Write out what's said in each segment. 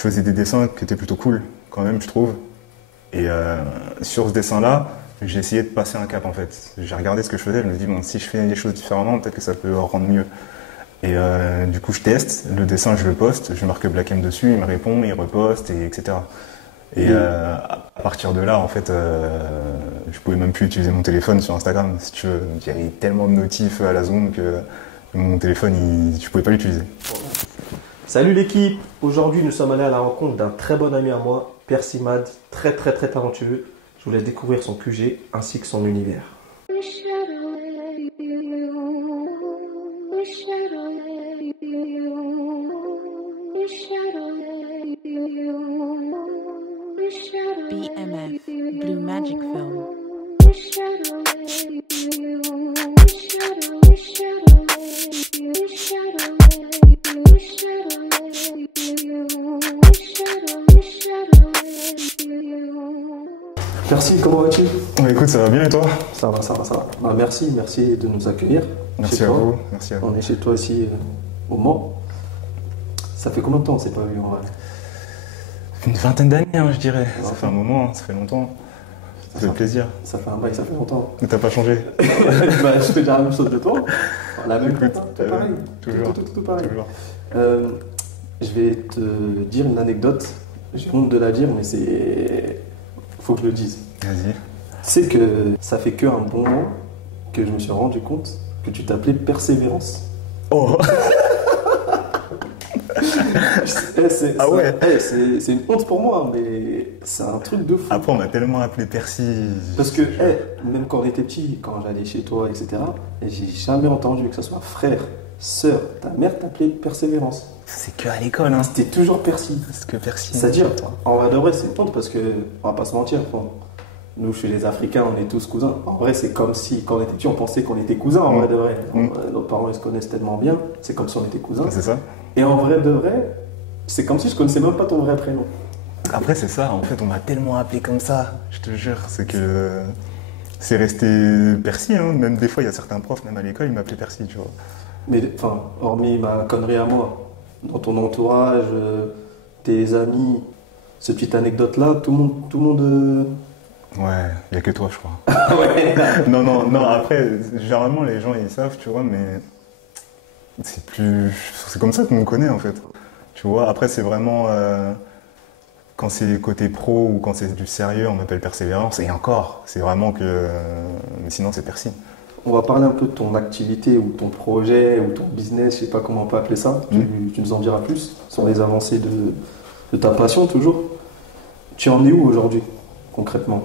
je faisais des dessins qui étaient plutôt cool, quand même, je trouve. Et sur ce dessin-là, j'ai essayé de passer un cap, en fait. J'ai regardé ce que je faisais, je me dis, bon, si je fais les choses différemment, peut-être que ça peut rendre mieux. Et du coup, je teste, le dessin, je le poste, je marque Black M dessus, il me répond, il reposte, et etc. Et à partir de là, en fait, je pouvais même plus utiliser mon téléphone sur Instagram, si tu veux. Il y avait tellement de notifs à la zone que mon téléphone, je pouvais pas l'utiliser. Salut l'équipe, aujourd'hui nous sommes allés à la rencontre d'un très bon ami à moi, Percimad, très talentueux. Je vous laisse découvrir son QG ainsi que son univers. BMF, Blue Magic Film. Merci, comment vas-tu? Écoute, ça va bien et toi? Ça va. Bah, merci de nous accueillir. Merci à vous. Merci à vous. On est chez toi ici au Mans. Ça fait combien de temps on s'est pas vu en vrai? Une vingtaine d'années, hein, je dirais. Ouais. Ça fait un moment, ça fait longtemps. Ça fait plaisir. Ça fait un bail, ça fait longtemps. Mais t'as pas changé? Bah, je fais déjà la même chose de toi. La même Écoute, chose, tout pareil. toujours. Tout pareil. Toujours. Je vais te dire une anecdote. J'ai honte de la dire, mais c'est. Faut que je le dise. Vas-y. Tu sais que ça fait qu'un bon moment que je me suis rendu compte que tu t'appelais Persévérance. Oh. Ah ouais. C'est une honte pour moi, mais c'est un truc de fou. Après, on m'a tellement appelé Percy. Parce que même quand on était petit, quand j'allais chez toi, etc., j'ai jamais entendu que ce soit frère, sœur, ta mère t'appelait Persévérance. C'est que à l'école, hein. C'était toujours Percy. C'est que Percy. C'est-à-dire, en vrai de vrai, c'est une honte parce que, on va pas se mentir, nous, chez les Africains, on est tous cousins. En vrai, c'est comme si, quand on était petit, on pensait qu'on était cousins, en vrai de vrai. Nos parents, ils se connaissent tellement bien, c'est comme si on était cousins. C'est ça. Et en vrai de vrai, c'est comme si je connaissais même pas ton vrai prénom. Après, c'est ça. En fait, on m'a tellement appelé comme ça. Je te jure, c'est que c'est resté Percy. Hein. Même des fois, il y a certains profs, même à l'école, ils m'appelaient Percy, tu vois. Mais, enfin, hormis ma connerie à moi, dans ton entourage, tes amis, cette petite anecdote-là, tout le monde. Ouais, il n'y a que toi, je crois. Ouais. Non, après, généralement, les gens, ils savent, tu vois, mais c'est comme ça qu'on me connaît, en fait. Tu vois, après, c'est vraiment, quand c'est côté pro ou quand c'est du sérieux, on m'appelle Persévérance, et encore, c'est vraiment que, mais sinon, c'est Percy. On va parler un peu de ton activité ou ton projet ou ton business, je sais pas comment on peut appeler ça. Tu nous en diras plus sur les avancées de ta passion, toujours. Tu en es où aujourd'hui, concrètement?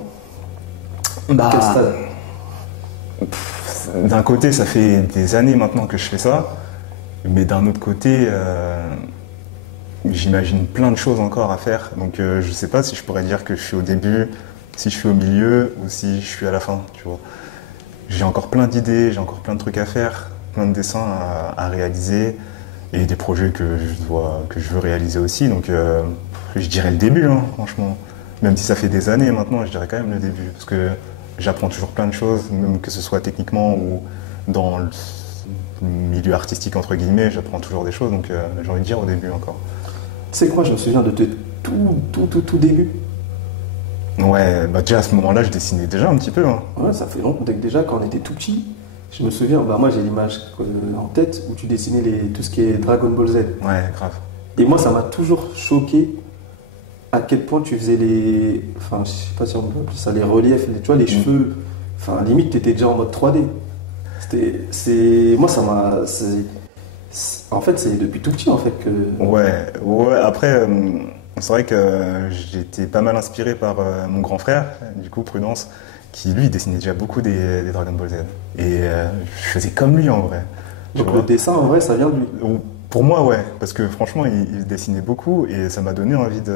Bah, quel stade? D'un côté, ça fait des années maintenant que je fais ça, mais d'un autre côté, j'imagine plein de choses encore à faire. Donc, je sais pas si je pourrais dire que je suis au début, si je suis au milieu ou si je suis à la fin, tu vois. J'ai encore plein d'idées, j'ai encore plein de trucs à faire, plein de dessins à réaliser et des projets que je veux réaliser aussi. Donc, je dirais le début, hein, franchement. Même si ça fait des années maintenant, je dirais quand même le début. Parce que j'apprends toujours plein de choses, même que ce soit techniquement ou dans le milieu artistique, entre guillemets, j'apprends toujours des choses. Donc, j'ai envie de dire au début encore. Tu sais quoi, je me souviens de tes tout début. Ouais, bah déjà à ce moment-là, je dessinais déjà un petit peu. Hein. Ouais, ça fait longtemps. Dès que déjà, quand on était tout petit, je me souviens, bah moi j'ai l'image en tête où tu dessinais tout ce qui est Dragon Ball Z. Ouais, grave. Et moi, ça m'a toujours choqué à quel point tu faisais enfin, je sais pas si on peut appeler ça les reliefs, tu vois, les cheveux. Enfin, limite, t'étais déjà en mode 3D. Moi, ça m'a. En fait, c'est depuis tout petit en fait que. Ouais. Après. C'est vrai que j'ai été pas mal inspiré par mon grand frère, du coup Prudence, qui lui dessinait déjà beaucoup des Dragon Ball Z. Et je faisais comme lui en vrai. Donc le dessin en vrai ça vient de lui? Pour moi ouais, parce que franchement il dessinait beaucoup et ça m'a donné envie de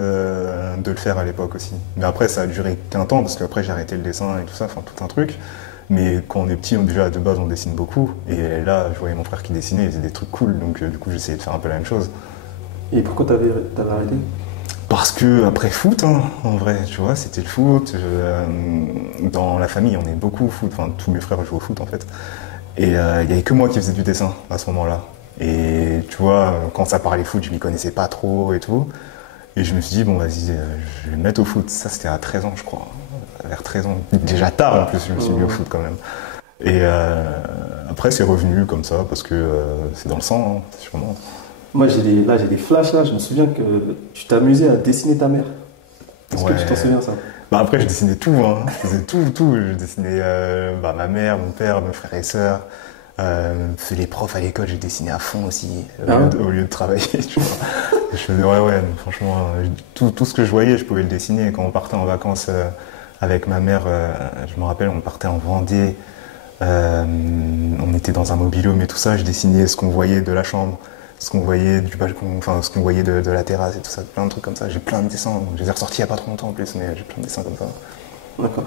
le faire à l'époque aussi. Mais après ça a duré qu'un temps parce qu'après j'ai arrêté le dessin et tout ça, enfin tout un truc. Mais quand on est petit, déjà de base on dessine beaucoup. Et là je voyais mon frère qui dessinait, il faisait des trucs cool, donc du coup j'essayais de faire un peu la même chose. Et pourquoi t'avais arrêté? Parce que après foot, hein, en vrai, tu vois, c'était le foot. Dans la famille, on est beaucoup au foot. Enfin, tous mes frères jouent au foot en fait. Et il n'y avait que moi qui faisais du dessin à ce moment-là. Et tu vois, quand ça parlait foot, je m'y connaissais pas trop et tout. Et je me suis dit, bon, vas-y, je vais me mettre au foot. Ça, c'était à 13 ans, je crois. Vers 13 ans. Déjà tard, en plus, je me suis mis au foot quand même. Et après, c'est revenu comme ça, parce que c'est dans le sang, hein, sûrement. Moi, j'ai des flashs là. Je me souviens que tu t'amusais à dessiner ta mère. Est-ce que tu t'en souviens, ça? Bah après, je dessinais tout, hein. Je faisais tout. Je dessinais ma mère, mon père, mes frères et sœurs. Les profs à l'école, j'ai dessiné à fond aussi, au lieu de travailler, tu vois. Je faisais, ouais, franchement, tout ce que je voyais, je pouvais le dessiner. Et quand on partait en vacances avec ma mère, je me rappelle, on partait en Vendée, on était dans un mobil-home et tout ça, je dessinais ce qu'on voyait de la chambre, ce qu'on voyait du balcon, enfin ce qu'on voyait de la terrasse et tout ça, plein de trucs comme ça. J'ai plein de dessins, je les ai ressortis il n'y a pas trop longtemps en plus, mais j'ai plein de dessins comme ça. D'accord.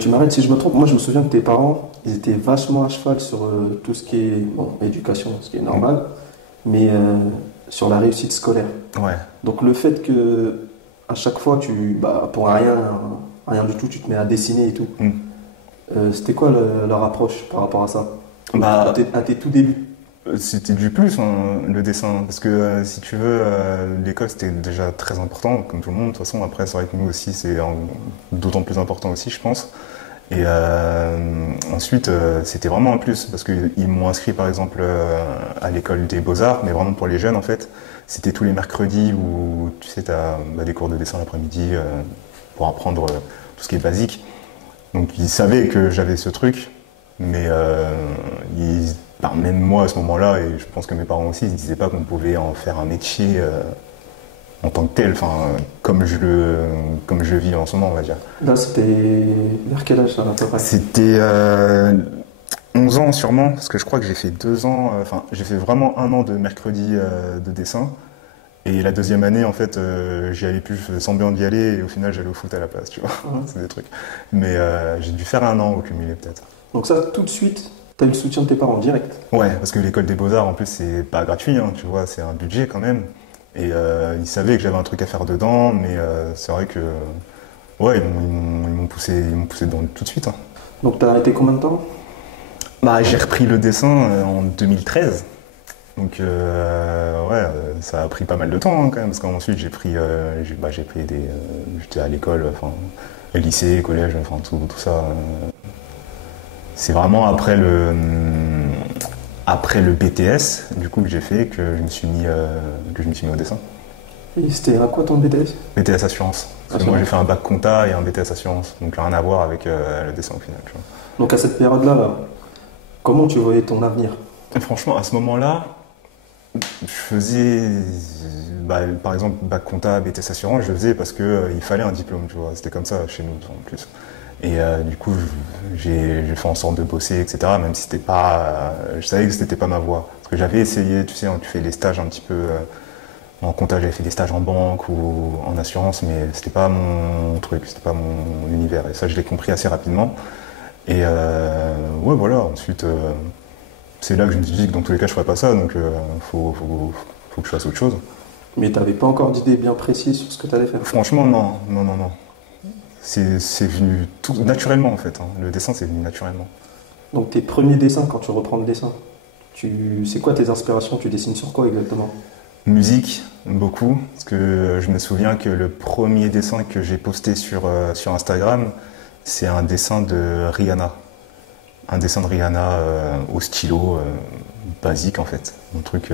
Tu m'arrêtes si je me trompe, moi je me souviens que tes parents, ils étaient vachement à cheval sur tout ce qui est éducation, ce qui est normal, mais sur la réussite scolaire. Ouais. Donc le fait que à chaque fois, pour rien du tout, tu te mets à dessiner et tout, c'était quoi leur approche par rapport à ça? À tes tout débuts? C'était du plus, hein, le dessin, parce que si tu veux, l'école c'était déjà très important, comme tout le monde. De toute façon, après, c'est vrai que nous aussi, c'est d'autant plus important aussi, je pense. Et ensuite, c'était vraiment un plus, parce qu'ils m'ont inscrit, par exemple, à l'école des Beaux-Arts, mais vraiment pour les jeunes, en fait. C'était tous les mercredis où, tu sais, tu as des cours de dessin l'après-midi pour apprendre tout ce qui est basique. Donc, ils savaient que j'avais ce truc, mais même moi à ce moment-là, et je pense que mes parents aussi, ils ne disaient pas qu'on pouvait en faire un métier en tant que tel, comme je le vis en ce moment, on va dire. Là, c'était vers quel âge ça, à peu près? C'était 11 ans sûrement, parce que je crois que j'ai fait 2 ans, j'ai fait vraiment 1 an de mercredi de dessin. Et la deuxième année, en fait, j'y allais plus, je faisais semblant d'y aller, et au final, j'allais au foot à la place, tu vois. C'est des trucs. Mais j'ai dû faire 1 an au cumulé, peut-être. Donc ça, tout de suite, tu as eu le soutien de tes parents direct? Ouais, parce que l'école des Beaux-Arts, en plus, c'est pas gratuit, hein, tu vois, c'est un budget quand même. Et ils savaient que j'avais un truc à faire dedans, mais c'est vrai que, ouais, ils m'ont poussé dedans tout de suite. Hein. Donc t'as arrêté combien de temps? J'ai repris le dessin en 2013. Donc, ça a pris pas mal de temps, hein, quand même, parce qu'ensuite, j'étais à l'école, lycée, collège, tout ça. C'est vraiment après le BTS, du coup, que j'ai fait, que je me suis mis au dessin. Et c'était à quoi ton BTS? BTS Assurance. Parce que moi, j'ai fait un bac compta et un BTS Assurance, donc rien à voir avec le dessin au final. Tu vois. Donc à cette période-là, comment tu voyais ton avenir? Et franchement, à ce moment-là, je faisais, par exemple, bac compta, BTS Assurance, je le faisais parce qu'il fallait un diplôme, tu vois. C'était comme ça chez nous, en plus. Et du coup, j'ai fait en sorte de bosser, etc. Même si c'était pas, je savais que c'était pas ma voie. Parce que j'avais essayé, tu sais, tu fais les stages un petit peu en compta, j'avais fait des stages en banque ou en assurance, mais c'était pas mon truc, c'était pas mon univers. Et ça, je l'ai compris assez rapidement. Et ouais, voilà. Ensuite, c'est là que je me suis dit que dans tous les cas, je ferais pas ça, donc faut que je fasse autre chose. Mais t'avais pas encore d'idée bien précise sur ce que t'allais faire? Franchement, non. C'est venu tout naturellement en fait. Hein. Le dessin, c'est venu naturellement. Donc tes premiers dessins, quand tu reprends le dessin, c'est quoi tes inspirations? Tu dessines sur quoi exactement? Musique, beaucoup. Parce que je me souviens que le premier dessin que j'ai posté sur Instagram, c'est un dessin de Rihanna. Un dessin de Rihanna au stylo, basique en fait. Un truc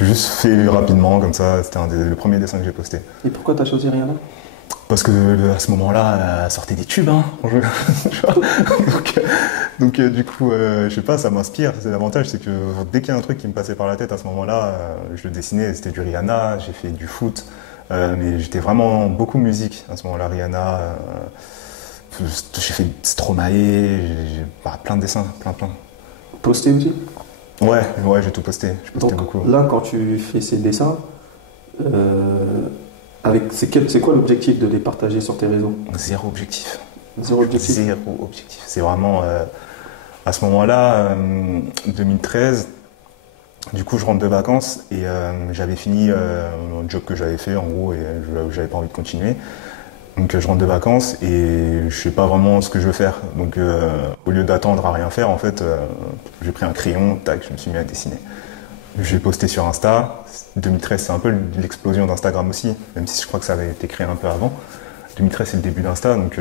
juste fait rapidement comme ça. C'était le premier dessin que j'ai posté. Et pourquoi t'as choisi Rihanna? Parce que à ce moment-là, elle sortait des tubes, hein, donc du coup, je sais pas, ça m'inspire. C'est l'avantage, c'est que dès qu'il y a un truc qui me passait par la tête à ce moment-là, je le dessinais. C'était du Rihanna, j'ai fait du foot, mais j'étais vraiment beaucoup musique à ce moment-là. Rihanna, j'ai fait Stromae, j'ai plein de dessins, plein. Posté aussi? Ouais, j'ai tout posté. Je postais donc, beaucoup. Là, quand tu fais ces dessins, c'est quoi l'objectif de les partager sur tes réseaux? Zéro objectif. Zéro objectif? Zéro objectif. C'est vraiment... à ce moment-là, 2013, du coup, je rentre de vacances et j'avais fini un job que j'avais fait, en gros, et j'avais pas envie de continuer. Donc, je rentre de vacances et je sais pas vraiment ce que je veux faire. Donc, au lieu d'attendre à rien faire, en fait, j'ai pris un crayon, tac, je me suis mis à dessiner. J'ai posté sur Insta. 2013, c'est un peu l'explosion d'Instagram aussi, même si je crois que ça avait été créé un peu avant. 2013, c'est le début d'Insta, donc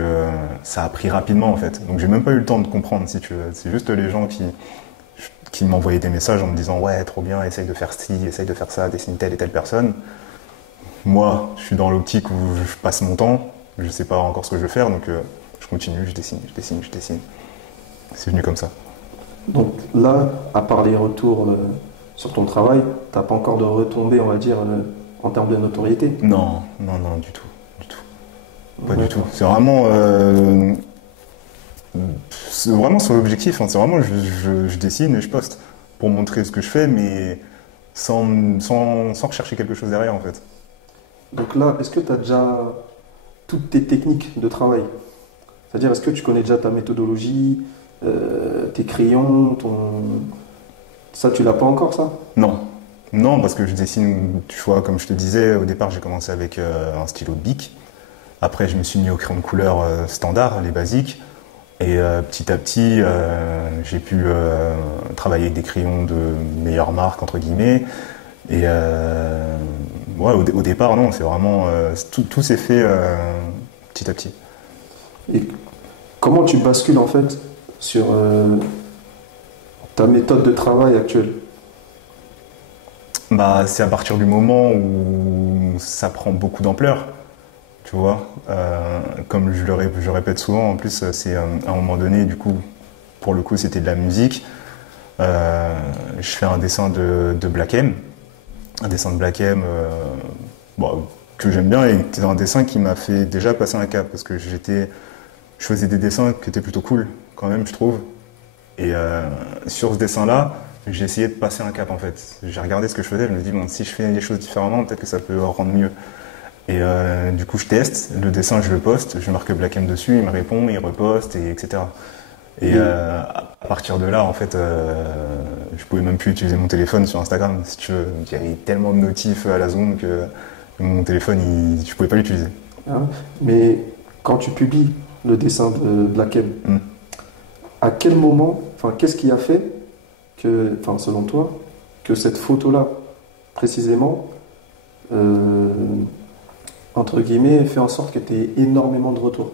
ça a pris rapidement en fait. Donc j'ai même pas eu le temps de comprendre, si tu veux. C'est juste les gens qui m'envoyaient des messages en me disant ouais, trop bien, essaye de faire ci, essaye de faire ça, dessine telle et telle personne. Moi, je suis dans l'optique où je passe mon temps, je sais pas encore ce que je veux faire, donc je continue, je dessine, je dessine, je dessine. C'est venu comme ça. Donc là, à part les retours sur ton travail, t'as pas encore de retombées, on va dire, en termes de notoriété? Non, non, non, du tout, du tout. Pas du tout. D'accord. C'est vraiment sur l'objectif, hein. C'est vraiment je dessine et je poste pour montrer ce que je fais, mais sans rechercher quelque chose derrière en fait. Donc là, est-ce que tu as déjà toutes tes techniques de travail? C'est-à-dire, est-ce que tu connais déjà ta méthodologie, tes crayons, ton... Ça, tu l'as pas encore, ça? Non, non, parce que je dessine, tu vois, comme je te disais, au départ j'ai commencé avec un stylo Bic. Après, je me suis mis au crayon de couleur standard, les basiques. Et petit à petit, j'ai pu travailler avec des crayons de meilleure marque, entre guillemets. Et ouais, au départ, non, c'est vraiment. Tout s'est fait petit à petit. Et comment tu bascules, en fait, sur ta méthode de travail actuelle? Bah, c'est à partir du moment où ça prend beaucoup d'ampleur. Tu vois, comme je répète souvent, en plus, c'est à un moment donné, du coup, pour le coup, c'était de la musique. Je fais un dessin de Black M, un dessin de Black M bon, que j'aime bien et c'est un dessin qui m'a fait déjà passer un cap parce que je faisais des dessins qui étaient plutôt cool quand même, je trouve. Et sur ce dessin-là, j'ai essayé de passer un cap en fait. J'ai regardé ce que je faisais, je me dis bon, si je fais les choses différemment, peut-être que ça peut rendre mieux. Et du coup, je teste, le dessin, je le poste, je marque Black M dessus, il me répond, il reposte, et etc. Et à partir de là, en fait, je pouvais même plus utiliser mon téléphone sur Instagram, si tu veux. Il y avait tellement de notifs à la zone que mon téléphone, je pouvais pas l'utiliser. Hein. Mais quand tu publies le dessin de Black M, à quel moment, enfin, qu'est-ce qui a fait que, enfin, selon toi, que cette photo-là, précisément, entre guillemets, fait en sorte que tu aies énormément de retours?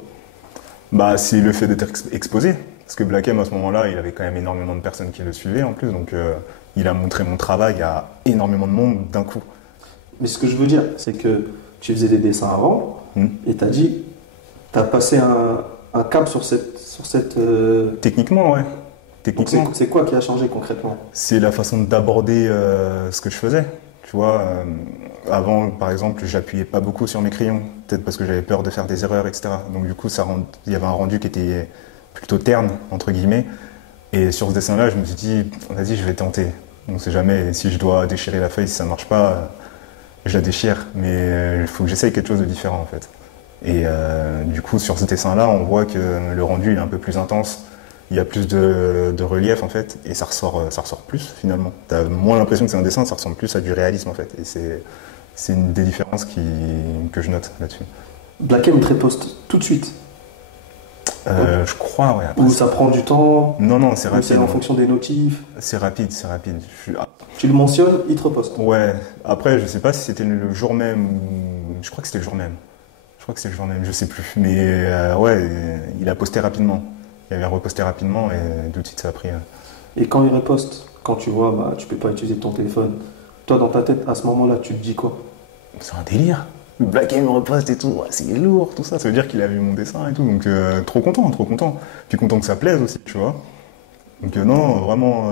Bah, c'est le fait d'être exposé. Parce que Black M, à ce moment-là, il avait quand même énormément de personnes qui le suivaient en plus. Donc, il a montré mon travail à énormément de monde d'un coup. Mais ce que je veux dire, c'est que tu faisais des dessins avant et tu as dit, tu as passé un cap sur cette Techniquement, ouais. Donc Techniquement. c'est quoi qui a changé concrètement? C'est la façon d'aborder ce que je faisais. Tu vois, avant, par exemple, j'appuyais pas beaucoup sur mes crayons, peut-être parce que j'avais peur de faire des erreurs, etc. Donc du coup, il y avait un rendu qui était plutôt terne, entre guillemets. Et sur ce dessin-là, je me suis dit, vas-y, je vais tenter. On ne sait jamais, si je dois déchirer la feuille, si ça marche pas, je la déchire. Mais il faut que j'essaye quelque chose de différent, en fait. Et du coup, sur ce dessin-là, on voit que le rendu est un peu plus intense. Il y a plus de relief en fait, et ça ressort plus finalement. Tu as moins l'impression que c'est un dessin, ça ressemble plus à du réalisme en fait. Et c'est une des différences que je note là-dessus. Black M te riposte tout de suite? Je crois, ouais. Après, Ou ça prend du temps? non, non, c'est Ou rapide. c'est en fonction des notifs? C'est rapide, c'est rapide. Tu le mentionnes, il te riposte. Ouais, après, je sais pas si c'était le jour même ou. Je crois que c'était le jour même. Je sais plus. Mais ouais, il a posté rapidement. Il avait reposté rapidement et tout de suite ça a pris. Et quand il riposte, quand tu vois, bah, tu peux pas utiliser ton téléphone, toi dans ta tête, à ce moment-là, tu te dis quoi? C'est un délire. Le Black M reposte et tout, ouais, c'est lourd, tout ça. Ça veut dire qu'il a vu mon dessin et tout. Donc trop content, trop content. Puis content que ça plaise aussi, tu vois. Donc non, vraiment,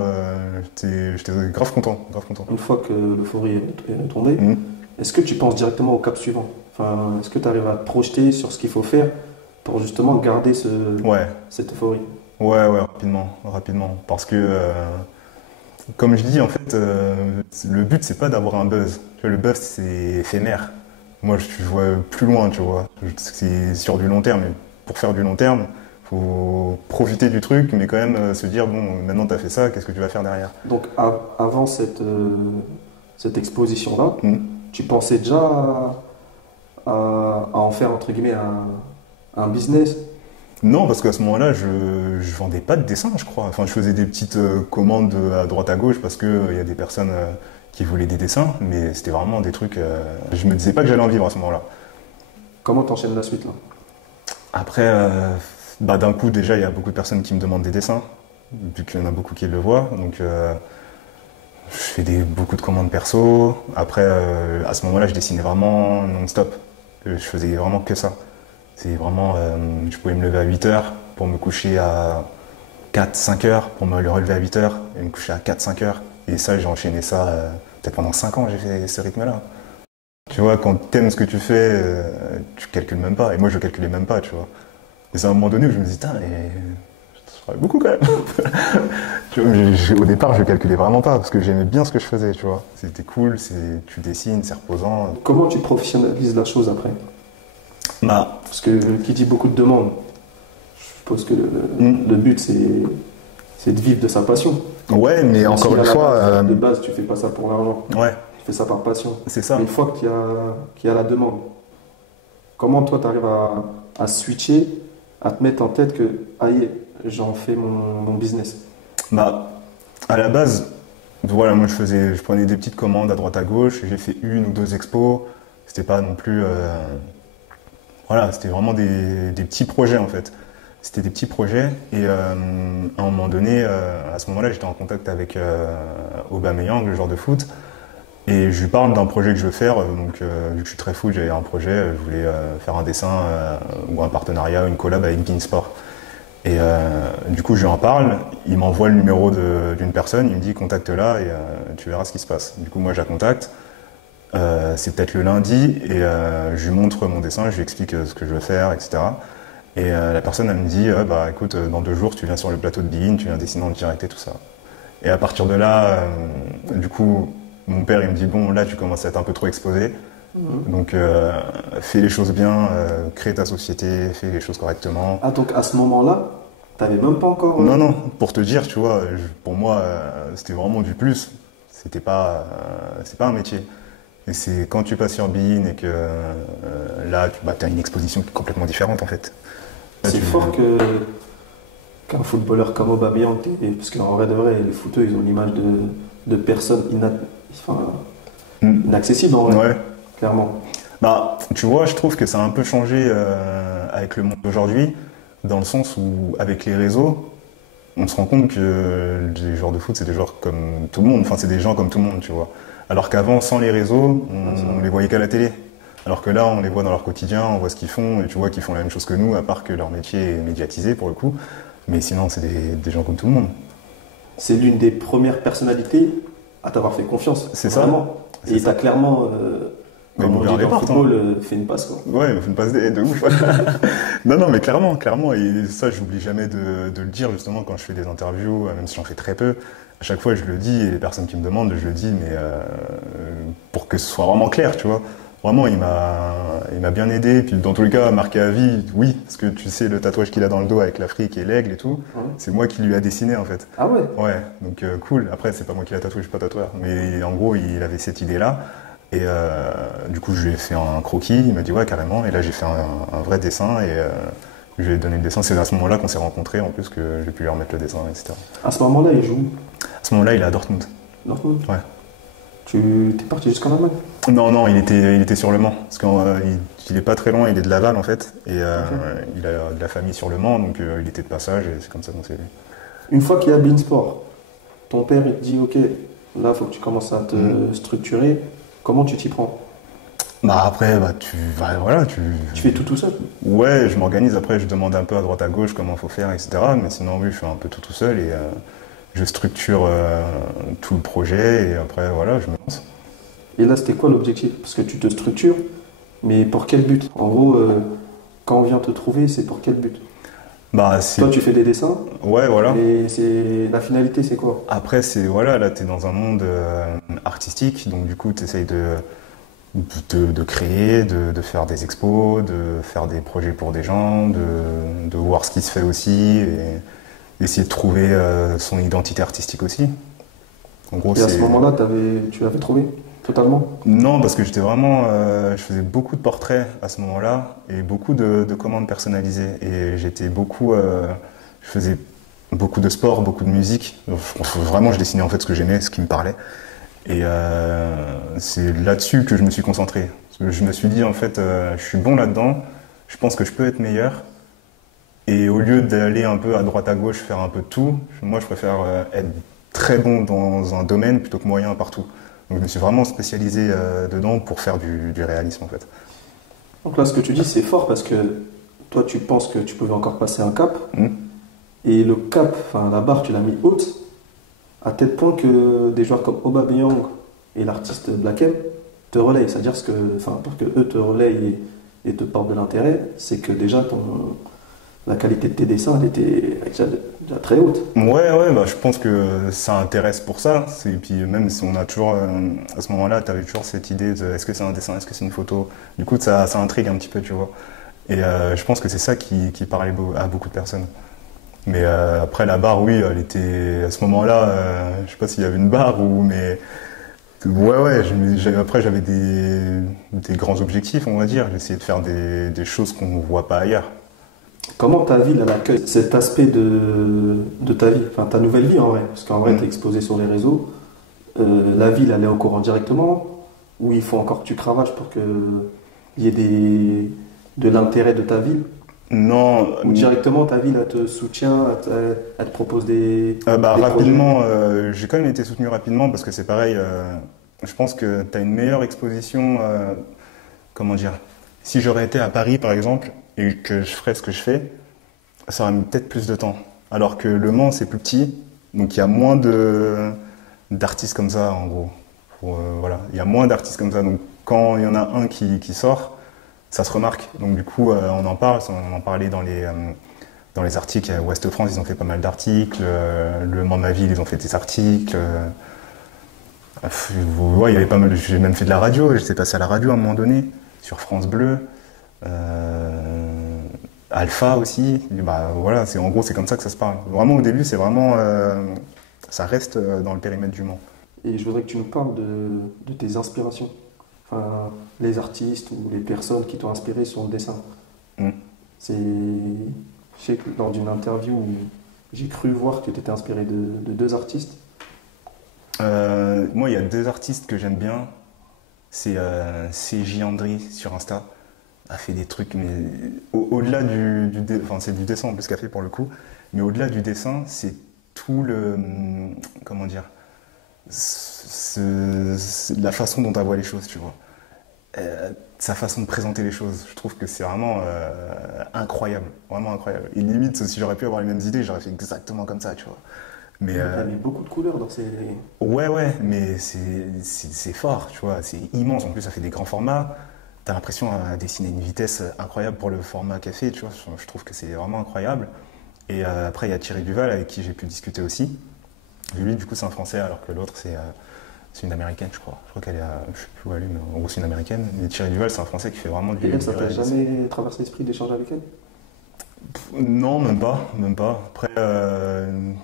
j'étais grave content, grave content. Une fois que l'euphorie est tombée, est-ce que tu penses directement au cap suivant? Enfin, est-ce que tu arrives à te projeter sur ce qu'il faut faire pour justement garder Ouais. cette euphorie? Ouais, ouais, rapidement. Parce que, comme je dis, en fait, le but, c'est pas d'avoir un buzz. Tu vois, le buzz, c'est éphémère. Moi, je vois plus loin, tu vois. C'est sur du long terme. Et pour faire du long terme, faut profiter du truc, mais quand même se dire, bon, maintenant, t'as fait ça, qu'est-ce que tu vas faire derrière? Donc, avant cette exposition-là, tu pensais déjà à en faire, entre guillemets, un business? Non, parce qu'à ce moment-là, je vendais pas de dessin, je crois. Enfin, je faisais des petites commandes à droite à gauche parce que il y a des personnes qui voulaient des dessins, mais c'était vraiment des trucs... je me disais pas que j'allais en vivre à ce moment-là. Comment t'enchaînes la suite là? Après, d'un coup, déjà, il y a beaucoup de personnes qui me demandent des dessins, vu qu'il y en a beaucoup qui le voient. Donc, je fais beaucoup de commandes perso. Après, à ce moment-là, je dessinais vraiment non-stop. Je faisais vraiment que ça. C'est vraiment... je pouvais me lever à 8 heures pour me coucher à 4-5 heures, pour me le relever à 8 heures et me coucher à 4-5 heures. Et ça, j'ai enchaîné ça peut-être pendant 5 ans, j'ai fait ce rythme-là. Tu vois, quand t'aimes ce que tu fais, tu calcules même pas. Et moi, je calculais même pas, tu vois. Et c'est à un moment donné où je me dis, putain, mais je travaille beaucoup quand même. Tu vois, au départ, je calculais vraiment pas parce que j'aimais bien ce que je faisais, tu vois. C'était cool, tu dessines, c'est reposant. Comment tu professionnalises la chose après? Bah, Parce que qui dit beaucoup de demandes, je suppose que le but c'est de vivre de sa passion. ouais, mais Même encore si à une la fois, base, de base, tu fais pas ça pour l'argent, ouais, tu fais ça par passion. c'est ça. Mais une fois qu'il y a la demande, comment toi tu arrives à switcher, à te mettre en tête que aïe, j'en fais mon business? Bah, à la base, voilà, moi je prenais des petites commandes à droite à gauche, j'ai fait 1 ou 2 expos, c'était pas non plus, voilà, c'était vraiment des petits projets en fait. C'était des petits projets et à un moment donné, à ce moment-là, j'étais en contact avec Aubameyang, le joueur de foot, et je lui parle d'un projet que je veux faire. Donc, vu que je suis très foot, j'avais un projet, je voulais faire un dessin ou un partenariat, une collab avec Beansport. Et du coup, je lui en parle, il m'envoie le numéro d'une personne, il me dit contacte-la et tu verras ce qui se passe. Du coup, moi, je la contacte. C'est peut-être le lundi et je lui montre mon dessin, je lui explique ce que je veux faire, etc. Et la personne, elle me dit bah écoute, dans 2 jours, tu viens sur le plateau de Bein, tu viens dessiner en direct et tout ça. Et à partir de là, du coup, mon père, il me dit bon, là, tu commences à être un peu trop exposé. Donc, fais les choses bien, crée ta société, fais les choses correctement. Ah, donc à ce moment-là, t'avais même pas encore. Non, non, pour te dire, tu vois, pour moi, c'était vraiment du plus. C'est pas un métier. Et c'est quand tu passes sur Bein et que là, tu as une exposition qui est complètement différente en fait. Là, C'est fort qu'un footballeur comme Aubameyang, parce qu'en vrai de vrai, les footeux, ils ont l'image de personnes inaccessibles en vrai, Ouais. clairement. Bah, tu vois, je trouve que ça a un peu changé avec le monde d'aujourd'hui, dans le sens où, avec les réseaux, on se rend compte que les joueurs de foot, c'est des joueurs comme tout le monde, enfin, c'est des gens comme tout le monde, tu vois. Alors qu'avant, sans les réseaux, on les voyait qu'à la télé. Alors que là, on les voit dans leur quotidien, on voit ce qu'ils font, et tu vois qu'ils font la même chose que nous, à part que leur métier est médiatisé pour le coup. Mais sinon, c'est des gens comme tout le monde. C'est l'une des premières personnalités à t'avoir fait confiance. C'est ça. Vraiment. Et t'as clairement, Mais comme on ouvert dit les dans le portes, football, fait une passe quoi. Ouais, il faut une passe de ouf. Non, non, mais clairement, clairement. Et ça, j'oublie jamais de le dire, justement, quand je fais des interviews, même si j'en fais très peu. À chaque fois, je le dis, et les personnes qui me demandent, je le dis, mais pour que ce soit vraiment clair, tu vois. Vraiment, il m'a bien aidé. Puis dans tous les cas, marqué à vie, oui, parce que tu sais, le tatouage qu'il a dans le dos avec l'Afrique et l'aigle et tout, c'est moi qui lui a dessiné en fait. Ah ouais. Ouais, donc cool. Après, c'est pas moi qui l'a tatoué, je suis pas tatoueur. Mais en gros, il avait cette idée-là. Et du coup, je lui ai fait un croquis, il m'a dit ouais, carrément. Et là, j'ai fait un vrai dessin et je lui ai donné le dessin. C'est à ce moment-là qu'on s'est rencontrés, en plus, que j'ai pu lui remettre le dessin, etc. À ce moment-là, il joue À ce moment-là, il est à Dortmund. Dortmund. Ouais. Tu t'es parti jusqu'en Allemagne? Non, non, il était sur Le Mans. Parce qu'il est pas très loin, il est de Laval en fait. Et il a de la famille sur Le Mans, donc il était de passage et c'est comme ça qu'on s'est vu. Une fois qu'il y a Beansport, ton père il te dit ok, là il faut que tu commences à te structurer. Comment tu t'y prends? Bah après, voilà, Tu fais tout seul? Ouais, je m'organise. Après, je demande un peu à droite à gauche comment faut faire, etc. Mais sinon, oui, je fais un peu tout seul et je structure tout le projet et après, voilà, je me lance. Et là, c'était quoi l'objectif? Parce que tu te structures, mais pour quel but? En gros, quand on vient te trouver, c'est pour quel but? Bah, Toi, tu fais des dessins, ouais, voilà. et la finalité, c'est quoi? Après, voilà, là, tu es dans un monde artistique, donc du coup, tu essayes de créer, de faire des expos, de faire des projets pour des gens, de voir ce qui se fait aussi, et essayer de trouver son identité artistique aussi. En gros, Et à ce moment-là, tu l'avais trouvé totalement? Non, parce que j'étais vraiment, je faisais beaucoup de portraits à ce moment-là et beaucoup de commandes personnalisées. Et je faisais beaucoup de sport, beaucoup de musique. Vraiment, je dessinais en fait ce que j'aimais, ce qui me parlait. Et c'est là-dessus que je me suis concentré. Parce que je me suis dit, en fait, je suis bon là-dedans, je pense que je peux être meilleur. Et au lieu d'aller un peu à droite à gauche, faire un peu de tout, moi je préfère être très bon dans un domaine plutôt que moyen partout. Donc je me suis vraiment spécialisé dedans pour faire du réalisme en fait. Donc là, ce que tu dis, c'est fort parce que toi, tu penses que tu pouvais encore passer un cap. Mm. Et le cap, enfin la barre, tu l'as mis haute, à tel point que des joueurs comme Aubameyang et l'artiste Black M te relayent. C'est-à-dire pour que eux te relayent et te portent de l'intérêt, c'est que déjà la qualité de tes dessins, elle était déjà très haute. Ouais, bah, je pense que ça intéresse pour ça. Et puis même si on a toujours, à ce moment-là, tu avais toujours cette idée de est-ce que c'est un dessin, est-ce que c'est une photo. Du coup, ça intrigue un petit peu, tu vois. Et je pense que c'est ça qui parlait à beaucoup de personnes. Mais après, la barre, oui, elle était à ce moment-là, je sais pas s'il y avait une barre mais ouais, après j'avais des grands objectifs, on va dire. J'essayais de faire des choses qu'on ne voit pas ailleurs. Comment ta ville elle accueille cet aspect de ta vie, enfin ta nouvelle vie en vrai, parce qu'en vrai tu es exposé sur les réseaux, la ville elle est au courant directement, ou il faut encore que tu cravaches pour qu'il y ait de l'intérêt de ta ville? Non. Ou directement ta ville elle te soutient, elle te propose des rapidement, j'ai quand même été soutenu rapidement parce que c'est pareil, je pense que tu as une meilleure exposition, comment dire, si j'aurais été à Paris par exemple, et que je ferais ce que je fais, ça aurait mis peut-être plus de temps. Alors que Le Mans, c'est plus petit, donc il y a moins d'artistes comme ça, en gros. Voilà, il y a moins d'artistes comme ça. Donc quand il y en a un qui sort, ça se remarque. Donc du coup, on en parle, on en parlait dans les articles. Ouest France, ils ont fait pas mal d'articles. Le Mans de ma ville, ils ont fait des articles. Ouais, il y avait pas mal. J'ai même fait de la radio. J'étais passé à la radio à un moment donné, sur France Bleu. Alpha aussi, bah voilà, en gros c'est comme ça que ça se parle. Vraiment au début c'est vraiment, ça reste dans le périmètre du Mans. Et je voudrais que tu nous parles de tes inspirations, enfin les artistes ou les personnes qui t'ont inspiré sur le dessin. Mm. Je sais que lors d'une interview, j'ai cru voir que tu étais inspiré de deux artistes. Moi il y a deux artistes que j'aime bien, c'est CJ Andri sur Insta. A fait des trucs, mais au-delà enfin c'est du dessin en plus qu'a fait pour le coup, mais au-delà du dessin, c'est tout comment dire, la façon dont elle voit les choses, tu vois. Sa façon de présenter les choses, je trouve que c'est vraiment incroyable, vraiment incroyable. Et limite, si j'aurais pu avoir les mêmes idées, j'aurais fait exactement comme ça, tu vois. Mais il a mis beaucoup de couleurs dans ses... Ouais, mais c'est fort, tu vois, c'est immense. En plus, ça fait des grands formats. T'as l'impression à dessiner une vitesse incroyable pour le format café, tu vois, je trouve que c'est vraiment incroyable. Et après, il y a Thierry Duval avec qui j'ai pu discuter aussi. Lui, du coup, c'est un Français, alors que l'autre, c'est une Américaine, je crois. Je crois qu'elle est je sais plus où elle est, mais en gros, c'est une Américaine. Mais Thierry Duval, c'est un Français qui fait vraiment Et elle, ça t'a jamais traversé l'esprit d'échanger avec elle? Non, même pas. Après,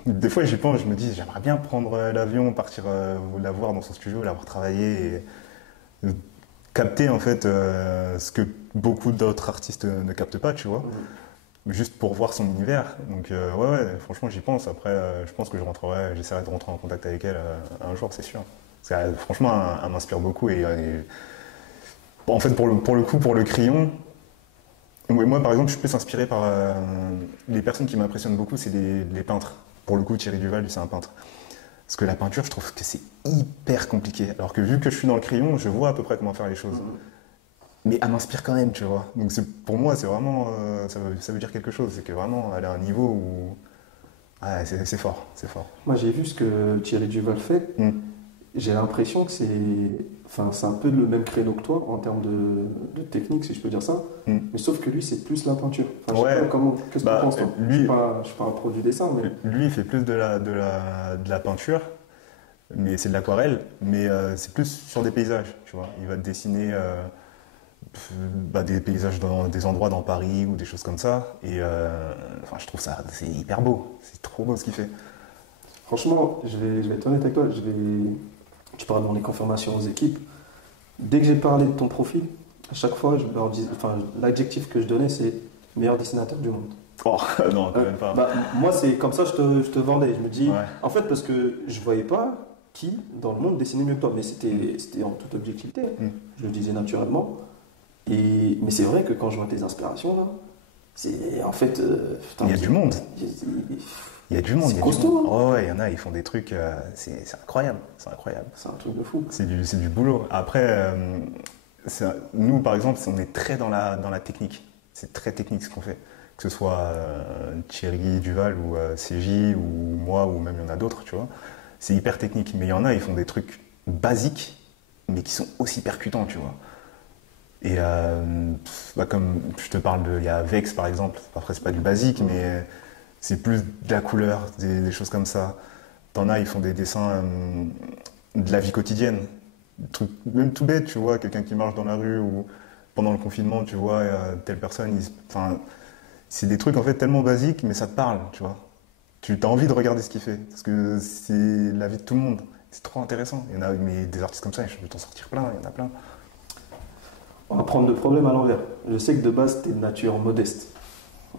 des fois, j'y pense, je me dis, j'aimerais bien prendre l'avion, partir la voir dans son studio, la voir travailler et capter en fait ce que beaucoup d'autres artistes ne captent pas, tu vois, juste pour voir son univers. Donc ouais, franchement j'y pense. Après, je pense que j'essaierai de rentrer en contact avec elle un jour, c'est sûr. Parce que, franchement, elle m'inspire beaucoup et en fait pour le coup, pour le crayon, moi par exemple, je suis plus inspiré par les personnes qui m'impressionnent beaucoup, c'est les peintres. Pour le coup, Thierry Duval, c'est un peintre. Parce que la peinture, je trouve que c'est hyper compliqué. Alors que vu que je suis dans le crayon, je vois à peu près comment faire les choses. Mais elle m'inspire quand même, tu vois. Donc pour moi, c'est vraiment, ça veut dire quelque chose. C'est que vraiment, elle a un niveau où c'est fort, c'est fort. Moi, j'ai vu ce que Thierry Duval fait. J'ai l'impression que c'est un peu le même créneau que toi en termes de technique, si je peux dire ça. Mais sauf que lui, c'est plus la peinture. Enfin, je sais pas qu'est-ce que tu penses, toi? Je suis pas un pro du dessin, mais... Lui, il fait plus de la peinture, mais c'est de l'aquarelle, mais c'est plus sur des paysages, tu vois. Il va te dessiner des paysages dans des endroits dans Paris ou des choses comme ça. Et je trouve ça, c'est hyper beau. C'est trop beau ce qu'il fait. Franchement, je vais être honnête avec toi. Tu parles dans les confirmations aux équipes. Dès que j'ai parlé de ton profil, à chaque fois, l'adjectif que je donnais, c'est meilleur dessinateur du monde. Oh, non, quand même pas. Moi, c'est comme ça, je te vendais. Je me dis, en fait, parce que je voyais pas, qui, dans le monde, dessinait mieux que toi. Mais c'était en toute objectivité. Je le disais naturellement. Mais c'est vrai que quand je vois tes inspirations, là, c'est en fait. Putain, Il y a du monde. Il y a du monde. C'est costaud. Hein. Oh, ouais, il y en a, ils font des trucs. C'est incroyable. C'est incroyable. C'est un truc de fou. C'est du boulot. Après, nous, par exemple, on est très dans la technique. C'est très technique ce qu'on fait. Que ce soit Thierry Duval ou CJ ou moi ou même il y en a d'autres, tu vois. C'est hyper technique. Mais il y en a, ils font des trucs basiques, mais qui sont aussi percutants, tu vois. Et comme je te parle il y a Vex par exemple. Après, c'est pas du basique, mais c'est plus de la couleur, des choses comme ça. T'en as, ils font des dessins de la vie quotidienne. Truc, même tout bête, tu vois, quelqu'un qui marche dans la rue ou pendant le confinement, tu vois, telle personne. Enfin, c'est des trucs en fait tellement basiques, mais ça te parle, tu vois. Tu as envie de regarder ce qu'il fait, parce que c'est la vie de tout le monde. C'est trop intéressant. Il y en a, mais des artistes comme ça, je peux t'en sortir plein, il y en a plein. On va prendre le problème à l'envers. Je sais que de base, tu es de nature modeste.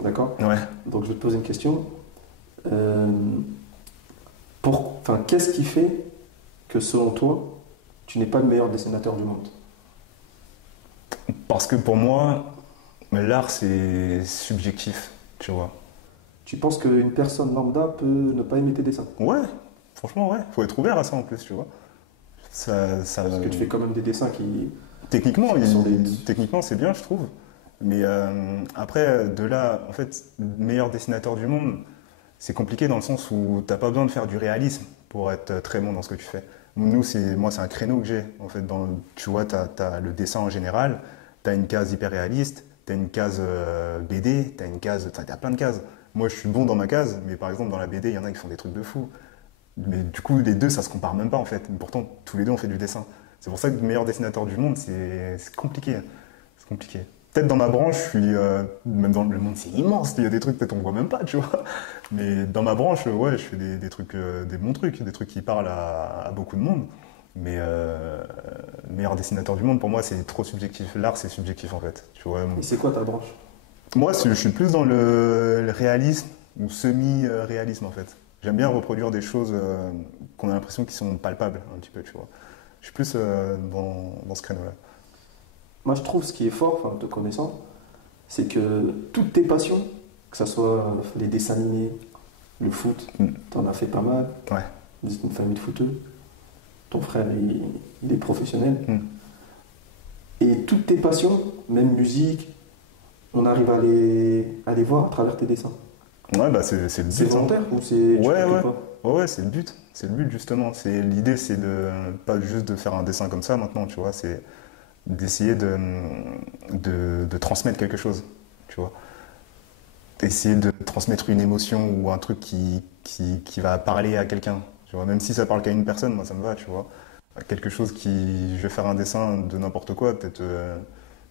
D'accord ? Ouais. Donc je vais te poser une question. Qu'est-ce qui fait que selon toi, tu n'es pas le meilleur dessinateur du monde ? Parce que pour moi, l'art c'est subjectif, tu vois. Tu penses qu'une personne lambda peut ne pas aimer tes dessins ? Ouais, franchement, ouais. Faut être ouvert à ça en plus, tu vois. Parce que tu fais quand même des dessins qui... Techniquement, sont techniquement c'est bien, je trouve. Mais après, de là, en fait, le meilleur dessinateur du monde, c'est compliqué dans le sens où t'as pas besoin de faire du réalisme pour être très bon dans ce que tu fais. Moi, c'est un créneau que j'ai. En fait, tu vois, t'as le dessin en général, t'as une case hyper réaliste, t'as une case BD, t'as plein de cases. Moi, je suis bon dans ma case, mais par exemple, dans la BD, il y en a qui font des trucs de fou. Mais du coup, les deux, ça se compare même pas, en fait. Pourtant, tous les deux, on fait du dessin. C'est pour ça que le meilleur dessinateur du monde, c'est compliqué. C'est compliqué. Peut-être dans ma branche, je suis... même dans le monde, c'est immense. Il y a des trucs, peut-être on voit même pas, tu vois. Mais dans ma branche, ouais, je fais des trucs, des bons trucs, des trucs qui parlent à beaucoup de monde. Mais meilleur dessinateur du monde, pour moi, c'est trop subjectif. L'art, c'est subjectif, en fait. Tu vois. Et c'est quoi ta branche ? Moi, je suis plus dans le réalisme ou semi-réalisme, en fait. J'aime bien reproduire des choses qu'on a l'impression qu'ils sont palpables, un petit peu, tu vois. Je suis plus dans ce créneau-là. Moi, je trouve ce qui est fort, enfin, te connaissant, c'est que toutes tes passions, que ce soit les dessins animés, le foot, t'en as fait pas mal. Ouais. Vous êtes une famille de footeux. Ton frère, il est professionnel. Et toutes tes passions, même musique, on arrive à les voir à travers tes dessins. Ouais, bah c'est le but. C'est volontaire ou c'est... Ouais, c'est le but. C'est le but, justement. L'idée, c'est pas juste de faire un dessin comme ça maintenant, tu vois. C'est d'essayer de transmettre quelque chose, tu vois. Essayer de transmettre une émotion ou un truc qui va parler à quelqu'un, tu vois. Même si ça parle qu'à une personne, moi, ça me va, tu vois. Quelque chose je vais faire un dessin de n'importe quoi, peut-être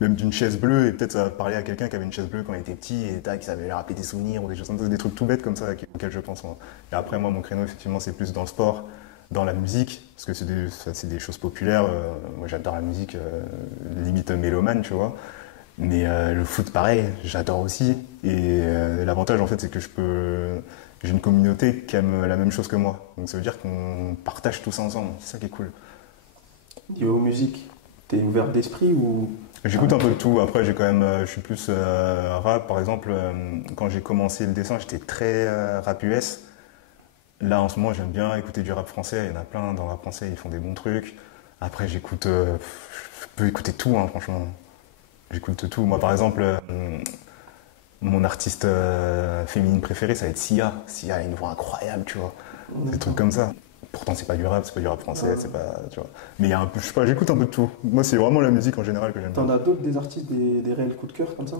même d'une chaise bleue, et peut-être ça va parler à quelqu'un qui avait une chaise bleue quand il était petit, et tac, ça va lui rappeler des souvenirs ou des choses comme ça, des trucs tout bêtes comme ça auxquels je pense. Moi. Et après, moi, mon créneau, effectivement, c'est plus dans le sport, dans la musique, parce que c'est des choses populaires. Moi, j'adore la musique, limite mélomane, tu vois. Mais le foot, pareil, j'adore aussi. Et l'avantage, en fait, c'est que j'ai une communauté qui aime la même chose que moi. Donc ça veut dire qu'on partage tout ça ensemble. C'est ça qui est cool. Niveau musique, t'es ouvert d'esprit ou... J'écoute un peu de tout. Après, je suis plus rap. Par exemple, quand j'ai commencé le dessin, j'étais très rap US. Là, en ce moment, j'aime bien écouter du rap français. Il y en a plein dans le rap français, ils font des bons trucs. Après, je peux écouter tout, hein, franchement. J'écoute tout. Moi, par exemple, mon artiste féminine préférée, ça va être Sia. Sia a une voix incroyable, tu vois. Des trucs comme ça. Pourtant, c'est pas du rap français, c'est pas, tu vois. Mais il y a un peu, je sais pas, j'écoute un peu de tout. Moi, c'est vraiment la musique en général que j'aime bien. T'en as d'autres des artistes, des réels coups de cœur comme ça ?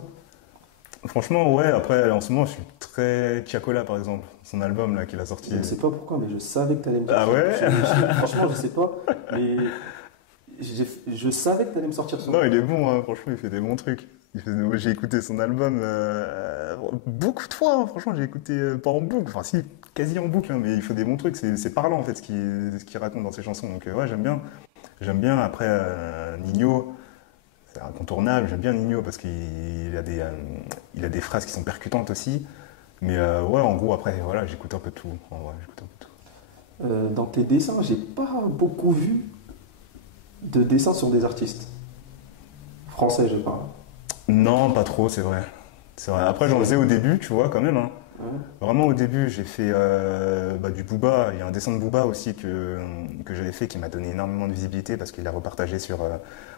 Franchement, ouais. Après, en ce moment, je suis très Tiakola, par exemple. Son album là qu'il a sorti. Je ne sais pas pourquoi, mais je savais que t'allais me dire. Ah ouais. Franchement, je sais pas, mais je savais que t'allais me sortir son. Non, il est bon, hein. Franchement, il fait des bons trucs. J'ai écouté son album beaucoup de fois, hein. Franchement, j'ai écouté pas en boucle, enfin si, quasi en boucle, hein, mais il fait des bons trucs, c'est parlant en fait ce qu'il raconte dans ses chansons, donc ouais, j'aime bien. J'aime bien. Après, Ninho, c'est incontournable, j'aime bien Ninho parce qu'il a des phrases qui sont percutantes aussi, mais ouais, en gros, après, voilà, j'écoute un peu de tout, en vrai, j'écoute un peu de tout. dans tes dessins, j'ai pas beaucoup vu de dessins sur des artistes. Français, je parle. Non, pas trop, c'est vrai. C'est vrai. Après, j'en faisais au début, tu vois, quand même. Hein. Ouais. Vraiment au début, j'ai fait du Booba. Il y a un dessin de Booba aussi que j'avais fait qui m'a donné énormément de visibilité parce qu'il l'a repartagé sur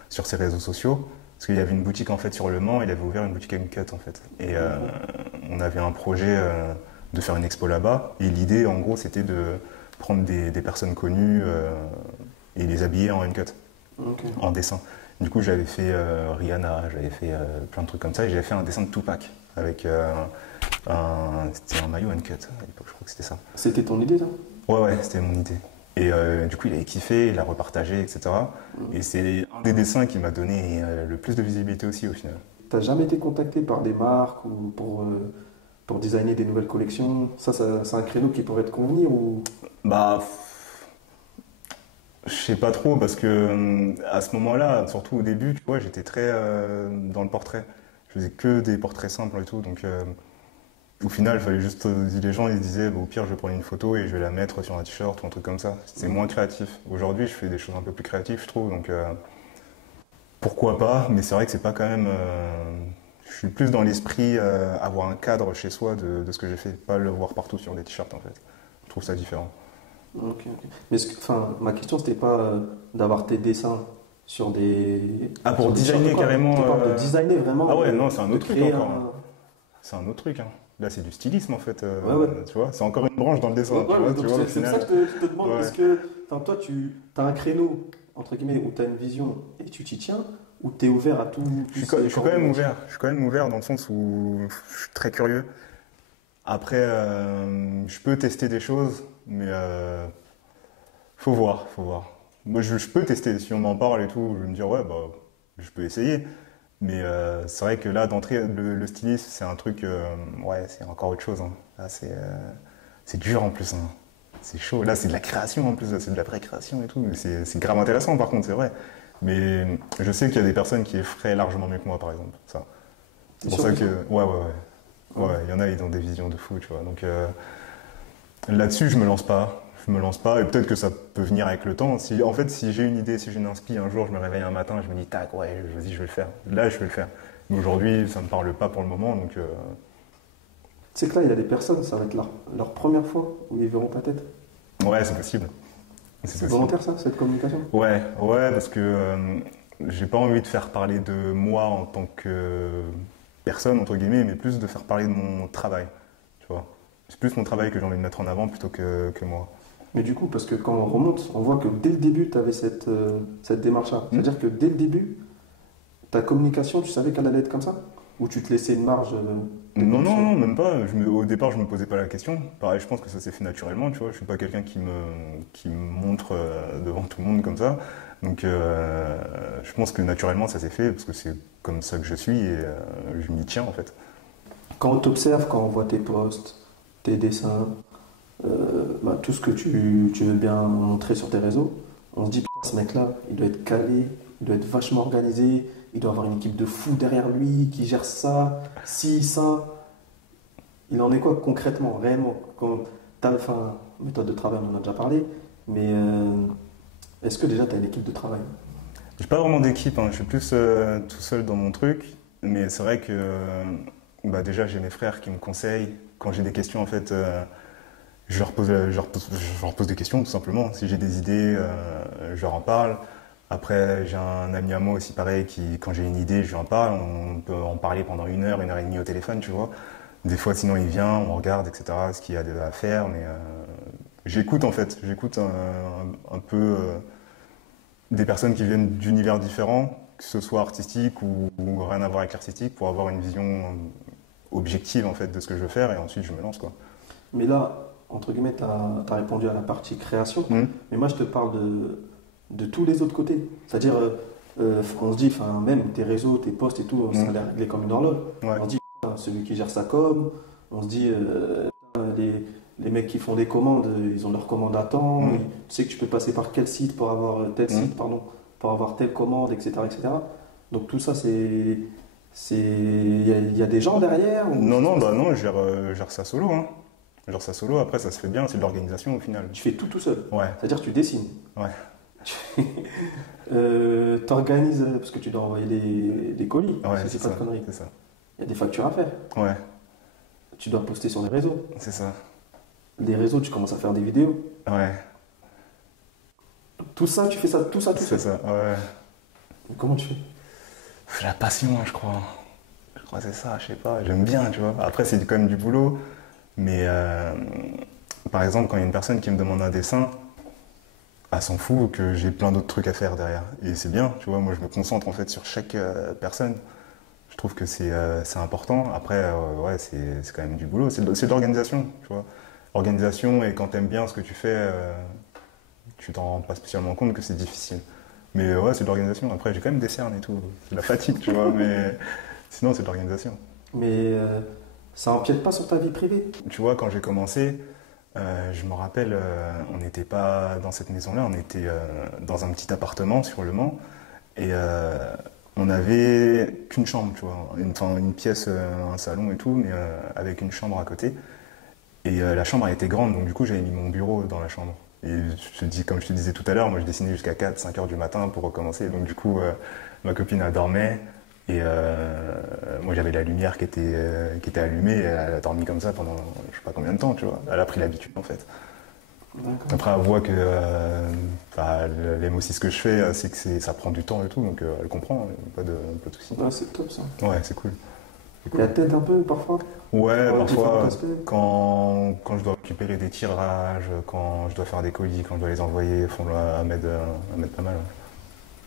ses réseaux sociaux. Parce qu'il y avait une boutique en fait sur Le Mans, il avait ouvert une boutique Uncut en fait. Et on avait un projet de faire une expo là-bas. Et l'idée en gros c'était de prendre des personnes connues et les habiller en Uncut, Ok. en dessin. Du coup j'avais fait Rihanna, j'avais fait plein de trucs comme ça et j'avais fait un dessin de Tupac avec c'était un maillot Uncut à l'époque, je crois que c'était ça. C'était ton idée, ça? Ouais, c'était mon idée. Et du coup, il avait kiffé, il l'a repartagé, etc. Et c'est un des dessins qui m'a donné le plus de visibilité aussi au final. T'as jamais été contacté par des marques ou pour designer des nouvelles collections? Ça, c'est un créneau qui pourrait te convenir ou... Bah, je sais pas trop parce que à ce moment-là, surtout au début, tu vois, j'étais très dans le portrait. Je faisais que des portraits simples et tout, donc au final, il fallait juste les gens ils disaient bah, au pire, je vais prendre une photo et je vais la mettre sur un t-shirt ou un truc comme ça. C'est moins créatif. Aujourd'hui, je fais des choses un peu plus créatives, je trouve, donc pourquoi pas, mais c'est vrai que c'est pas quand même. Je suis plus dans l'esprit avoir un cadre chez soi de ce que j'ai fait, pas le voir partout sur des t-shirts en fait. Je trouve ça différent. Ok, ok. Mais enfin, ma question, c'était pas d'avoir tes dessins sur des... Ah, pour sur des designer t-shirts, quoi. carrément, Je te parle de designer vraiment. Ah ouais, de- non, c'est un de autre truc créer encore. Hein. C'est un autre truc. Hein. Là, c'est du stylisme en fait. Ouais, ouais. Tu vois, c'est encore une branche dans le dessin. Ouais, tu vois, donc tu vois, au c'est pour final. ça que je te demande, Ouais. est-ce que enfin, toi, tu as un créneau, entre guillemets, où tu as une vision et tu t'y tiens, ou tu es ouvert à tout Je suis quand même ouvert. Je suis quand même ouvert dans le sens où je suis très curieux. Après, je peux tester des choses, mais faut voir, faut voir. Moi, je peux tester. Si on m'en parle et tout, je vais me dire ouais, bah, je peux essayer. Mais c'est vrai que là, d'entrée, le stylisme, c'est un truc, ouais, c'est encore autre chose. Hein. Là, c'est dur en plus. Hein. C'est chaud. Là, c'est de la création en plus. C'est de la vraie création et tout. Mais c'est grave intéressant par contre, c'est vrai. Mais je sais qu'il y a des personnes qui feraient largement mieux que moi, par exemple. Ça. C'est pour ça que, ouais, ouais, ouais. Ouais, il y en a, ils ont des visions de fou, tu vois. Donc là-dessus, je me lance pas. Je me lance pas et peut-être que ça peut venir avec le temps. Si, en fait, si j'ai une idée, si j'ai une inspi, un jour, je me réveille un matin, je me dis, tac, ouais, vas-y, je vais le faire. Là, je vais le faire. Mais aujourd'hui, ça me parle pas pour le moment, donc. Tu sais que là, il y a des personnes, ça va être leur première fois où ils verront ta tête. Ouais, c'est possible. C'est volontaire, ça, cette communication? Ouais, ouais, parce que j'ai pas envie de faire parler de moi en tant que personne, entre guillemets, mais plus de faire parler de mon travail, tu vois. C'est plus mon travail que j'ai envie de mettre en avant plutôt que moi. Mais du coup, parce que quand on remonte, on voit que dès le début, tu avais cette démarche-là. C'est-à-dire que dès le début, ta communication, tu savais qu'elle allait être comme ça? Ou tu te laissais une marge Non, non, non, même pas. Au départ, je me posais pas la question. Pareil, je pense que ça s'est fait naturellement, tu vois. Je suis pas quelqu'un qui me montre devant tout le monde comme ça. Donc, je pense que naturellement, ça s'est fait parce que c'est comme ça que je suis et je m'y tiens en fait. Quand on t'observe, quand on voit tes posts, tes dessins, tout ce que tu veux bien montrer sur tes réseaux, on se dit, putain, ce mec-là, il doit être calé, il doit être vachement organisé, il doit avoir une équipe de fous derrière lui qui gère ça, ci, ça. Il en est quoi concrètement, réellement? Enfin, méthode de travail, on en a déjà parlé, mais est-ce que déjà tu as une équipe de travail? J'ai pas vraiment d'équipe, hein. Je suis plus tout seul dans mon truc. Mais c'est vrai que bah, déjà, j'ai mes frères qui me conseillent. Quand j'ai des questions, en fait, je leur pose des questions tout simplement. Si j'ai des idées, je leur en parle. Après, j'ai un ami à moi aussi pareil qui, quand j'ai une idée, je lui en parle. On peut en parler pendant 1 heure et demie au téléphone, tu vois. Des fois, sinon, il vient, on regarde, etc. Ce qu'il y a à faire. Mais j'écoute en fait. J'écoute un peu des personnes qui viennent d'univers différents, que ce soit artistique ou rien à voir avec l'artistique, pour avoir une vision objective en fait de ce que je veux faire et ensuite je me lance quoi. Mais là, entre guillemets, tu as répondu à la partie création, mais moi je te parle de tous les autres côtés. C'est-à-dire, on se dit, enfin, même tes réseaux, tes posts et tout, ça a l'air réglé comme une horloge. Ouais. On se dit, putain, celui qui gère sa com, on se dit, putain, les mecs qui font des commandes, ils ont leurs commandes à temps, tu sais que tu peux passer par quel site pour avoir tel site, pardon, pour avoir telle commande, etc. etc. Donc tout ça, il y a des gens derrière ou... Non, non, bah non, je gère ça solo. Hein. Genre ça solo, après ça se fait bien, c'est de l'organisation au final. Tu fais tout seul. Ouais, C'est-à-dire que tu dessines. ouais, T'organises, parce que tu dois envoyer des colis, ouais, si c'est c'est pas ça, de conneries. c'est ça. Il y a des factures à faire. Ouais, Tu dois poster sur les réseaux. c'est ça. Les réseaux, tu commences à faire des vidéos. Ouais, Tout ça, tu fais ça, tout c'est seul. ça, ouais. Mais comment tu fais? C'est la passion, je crois. Je crois que c'est ça, je sais pas, j'aime bien, tu vois. Après, c'est quand même du boulot, mais par exemple, quand il y a une personne qui me demande un dessin, elle s'en fout que j'ai plein d'autres trucs à faire derrière. Et c'est bien, tu vois, moi je me concentre en fait sur chaque personne. Je trouve que c'est important. Après, ouais, c'est quand même du boulot, c'est de l'organisation, tu vois. Organisation, et quand t'aimes bien ce que tu fais, tu t'en rends pas spécialement compte que c'est difficile. Mais ouais, c'est de l'organisation. Après, j'ai quand même des cernes et tout. C'est de la fatigue, tu vois, mais sinon, c'est de l'organisation. Mais ça empiète pas sur ta vie privée. Tu vois, quand j'ai commencé, je me rappelle, on n'était pas dans cette maison-là, on était dans un petit appartement sur Le Mans. Et on n'avait qu'une chambre, tu vois. Une pièce, un salon et tout, mais avec une chambre à côté. Et la chambre a été grande, donc du coup, j'avais mis mon bureau dans la chambre. Et je te dis, comme je te disais tout à l'heure, moi je dessinais jusqu'à 4-5 heures du matin pour recommencer. Donc du coup, ma copine elle dormait et moi j'avais la lumière qui était allumée et elle a dormi comme ça pendant je sais pas combien de temps, tu vois. Elle a pris l'habitude en fait. D'accord. Après elle voit que elle aime aussi ce que je fais, c'est que ça prend du temps et tout, donc elle comprend, pas de soucis. Ouais, c'est top ça. Ouais, c'est cool. Et la tête un peu parfois. Ouais, Ouais, parfois, différents aspects. quand je dois récupérer des tirages, quand je dois faire des colis, quand je dois les envoyer, à m'aide pas mal.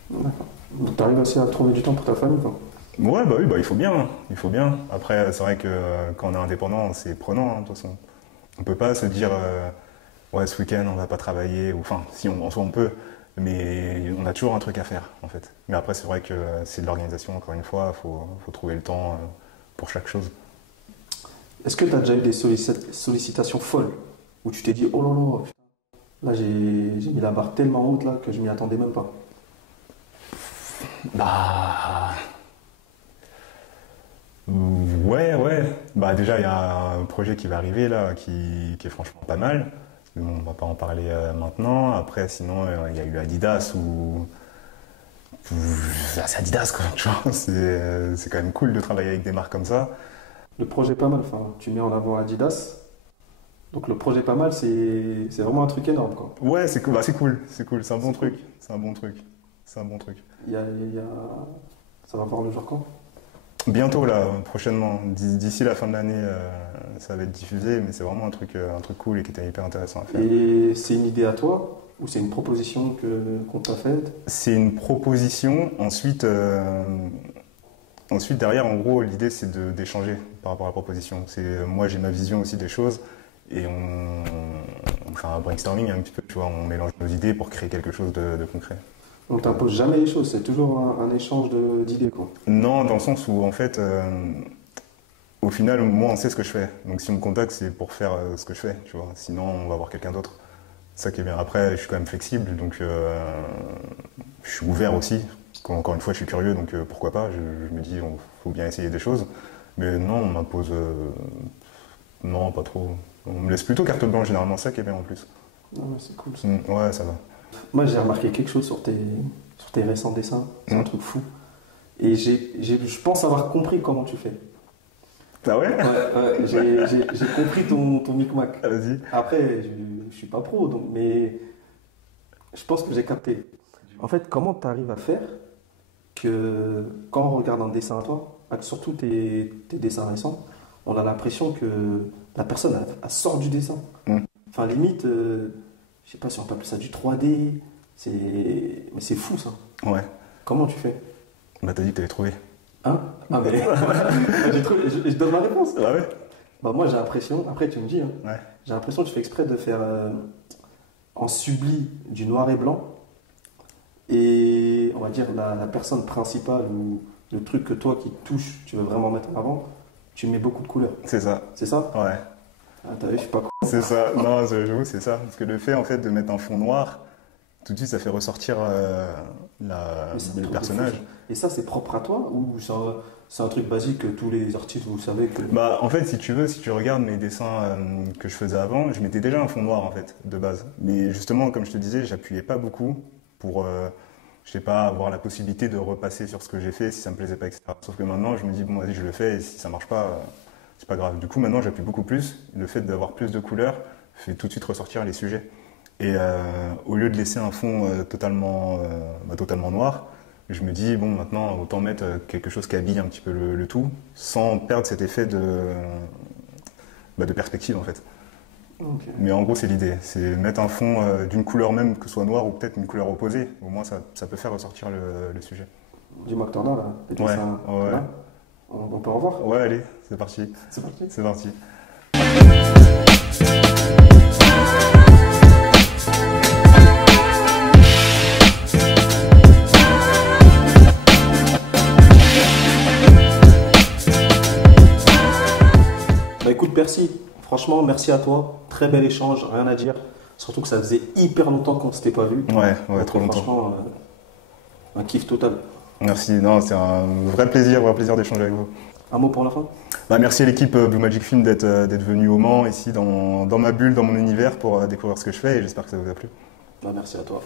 D'accord. Donc t'arrives aussi à trouver du temps pour ta famille, quoi. Ouais, bah oui, bah il faut bien, hein. Il faut bien. Après, c'est vrai que quand on est indépendant, c'est prenant, hein, de toute façon. On peut pas se dire, ouais, ce week-end, on va pas travailler, ou enfin, si en soi on peut, mais on a toujours un truc à faire, en fait. Mais après, c'est vrai que c'est de l'organisation, encore une fois, faut trouver le temps pour chaque chose. Est-ce que tu as déjà eu des sollicitations folles où tu t'es dit oh là là, putain, là j'ai mis la barre tellement haute là que je m'y attendais même pas. Bah. Ouais. Bah déjà, il y a un projet qui va arriver là, qui est franchement pas mal. Bon, on va pas en parler maintenant. Après, sinon, il y a eu Adidas c'est Adidas quoi, tu vois. C'est quand même cool de travailler avec des marques comme ça. Le projet pas mal, enfin tu mets en avant Adidas. Donc le projet pas mal, c'est vraiment un truc énorme quoi. Ouais, c'est cool. Bah, c'est cool. C'est un bon truc. C'est un bon truc. Il y a... Ça va voir le jour quand? Bientôt là, prochainement. D'ici la fin de l'année, ça va être diffusé, mais c'est vraiment un truc cool et qui était hyper intéressant à faire. Et c'est une idée à toi ou c'est une proposition qu'on t'a faite? C'est une proposition. Ensuite, derrière, en gros, l'idée c'est d'échanger par rapport à la proposition. Moi, j'ai ma vision aussi des choses et on fait un brainstorming un petit peu. Tu vois, on mélange nos idées pour créer quelque chose de concret. On t'impose jamais les choses, c'est toujours un échange d'idées quoi. Non, dans le sens où en fait, au final, moi, on sait ce que je fais. Donc, si on me contacte, c'est pour faire ce que je fais. Tu vois. Sinon, on va voir quelqu'un d'autre. C'est ça qui est bien. Après, je suis quand même flexible, donc je suis ouvert aussi. Encore une fois, je suis curieux, donc pourquoi pas. Je me dis, faut bien essayer des choses. Mais non, on m'impose. Non, pas trop. On me laisse plutôt carte blanche, généralement, ça qui est bien en plus. Ah ouais, c'est cool ça. Ouais, ça va. Moi, j'ai remarqué quelque chose sur tes récents dessins. C'est un truc fou. Et je pense avoir compris comment tu fais. Ah ouais? Ouais, j'ai compris ton micmac. Ah, vas-y. Après, je suis pas pro, donc, mais je pense que j'ai capté. En fait, comment tu arrives à faire que quand on regarde un dessin à toi, surtout tes dessins récents, on a l'impression que la personne elle sort du dessin. Enfin, limite, je sais pas si on peut appeler ça du 3D, mais c'est fou ça. Ouais. Comment tu fais? Bah, t'as dit que t'avais trouvé. Hein? Ah, mais j'ai trouvé, je donne ma réponse. Ah ouais? Bah, moi, j'ai l'impression, après tu me dis, hein, Ouais. j'ai l'impression que tu fais exprès de faire en subli du noir et blanc. Et on va dire la personne principale ou le truc que toi qui te touche, tu veux vraiment mettre en avant, tu mets beaucoup de couleurs. C'est ça. C'est ça? Ouais. Ah, t'as vu, je suis pas con. C'est ça. Non, j'avoue, c'est ça. Parce que le fait, en fait, de mettre un fond noir, tout de suite ça fait ressortir le personnage. Et ça, c'est propre à toi ou c'est un truc basique que tous les artistes, vous savez que... Bah, en fait, si tu regardes mes dessins que je faisais avant, je mettais déjà un fond noir en fait, de base. Mais justement, comme je te disais, j'appuyais pas beaucoup pour, je sais pas, avoir la possibilité de repasser sur ce que j'ai fait si ça me plaisait pas, etc. Sauf que maintenant, je me dis, bon, vas-y, je le fais et si ça marche pas, c'est pas grave. Du coup, maintenant, j'appuie beaucoup plus. Le fait d'avoir plus de couleurs fait tout de suite ressortir les sujets. Et au lieu de laisser un fond totalement noir, je me dis, bon, maintenant, autant mettre quelque chose qui habille un petit peu le tout, sans perdre cet effet de perspective, en fait. Okay. Mais en gros, c'est l'idée. C'est mettre un fond d'une couleur même, que ce soit noir ou peut-être une couleur opposée. Au moins, ça peut faire ressortir le sujet. Dis-moi que t'en as, là. Et Ouais, ça, ouais. là, on peut en voir? Ouais, allez, c'est parti. C'est parti. C'est parti. Bah écoute, Percy, franchement, merci à toi. Très bel échange, rien à dire. Surtout que ça faisait hyper longtemps qu'on ne s'était pas vu. Ouais, Donc, trop longtemps. Franchement, un kiff total. Merci, non, c'est un vrai plaisir d'échanger avec vous. Un mot pour la fin? Bah, merci à l'équipe Blue Magic Film d'être venue au Mans, ici, dans ma bulle, dans mon univers, pour découvrir ce que je fais et j'espère que ça vous a plu. Bah, merci à toi.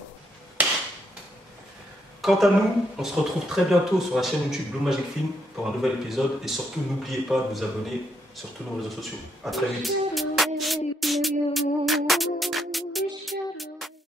Quant à nous, on se retrouve très bientôt sur la chaîne YouTube Blue Magic Film pour un nouvel épisode et surtout n'oubliez pas de vous abonner sur tous nos réseaux sociaux. A très vite.